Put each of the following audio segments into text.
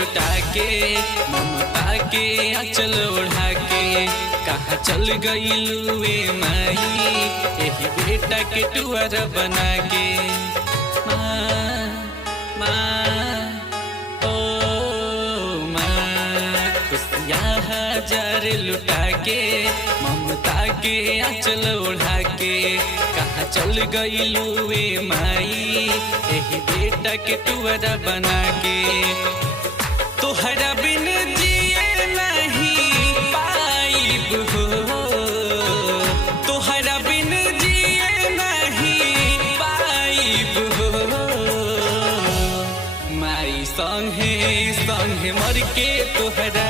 लुटा के ममता के आंचल ओढ़ा के कहाँ चल गइलुए माई एही बेटा के टुअर बना के। माँ माँ ओ माँ खुशियाँ हजार लुटा के ममता के आंचल ओढ़ा के कहाँ चल गइलुए माई एही बेटा के टुअर बना के। तोहरा बिन जिए नहीं पाइब हो, तोहरा बिन जिए नहीं पाइब हो। माई संगे संगे मर के तोहरा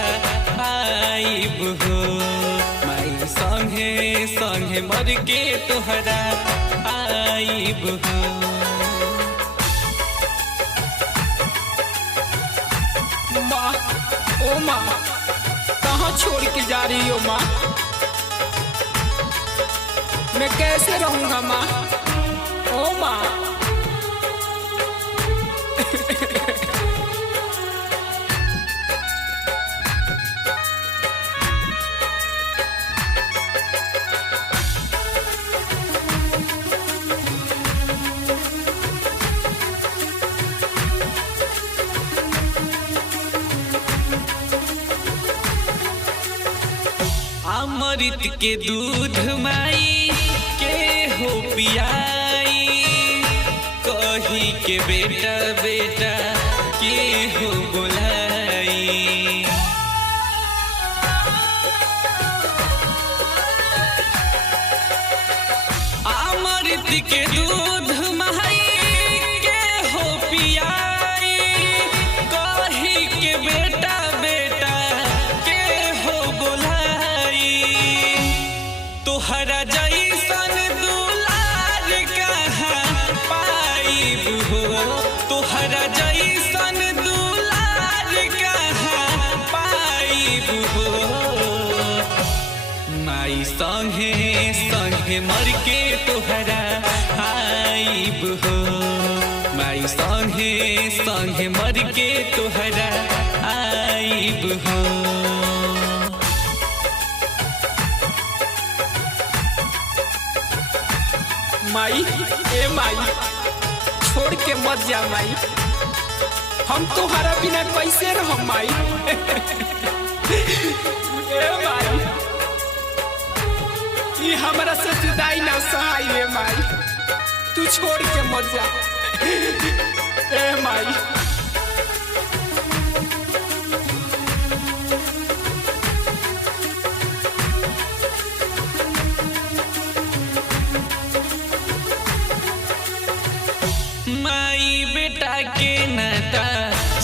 आइब हो, माई संगे संगे मर के तोहरा आइब हो। माँ ओ माँ कहाँ छोड़ के जा रही हो माँ, मैं कैसे रहूँगा माँ। ओ माँ अमृत के दूध माई के हो पियाई कही के बेटा बेटा के हो बुलाई। अमृत के दूध माई के हो पियाई कही के बेटा बेटा के हो बुलाई। तोहरा जैसन दुलार कहाँ पाइब हो, तोहरा जैसन दुलार कहाँ पाइब हो। माई संगे संगे मर के तोहरा आइब हो, माई संगे संगे मर के तोहरा आइब हो। माई ए माई छोड़ के मत जा माई, हम तोहरा बिना कैसे रह माई। ए माई ये हमरा से जुदाई ना सहाय रे माई, तू छोड़ के मत जा। ए माई माई बेटा के नाता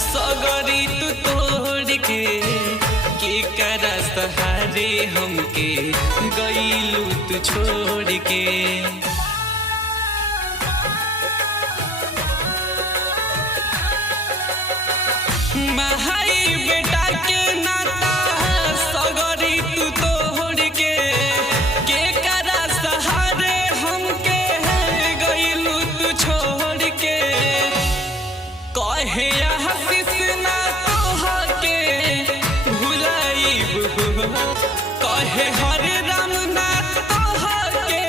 सगरी तू तोड़ के करा सहारे हमके गइलू तू छोड़ के। माई बेटा के नाता सगरी तू तोड़ के करा सहारे हमके गइलू तू छोड़ के। कहे हसीस ना तोहके भुलाइब हो, कहे हरे राम ना तोहके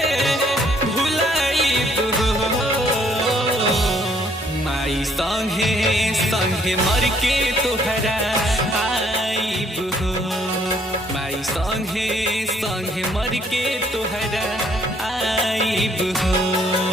भुलाइब हो। माई संगे संगे मर के तोहरा आइब हो, माई संगे संगे मर के तोहरा आइब हो।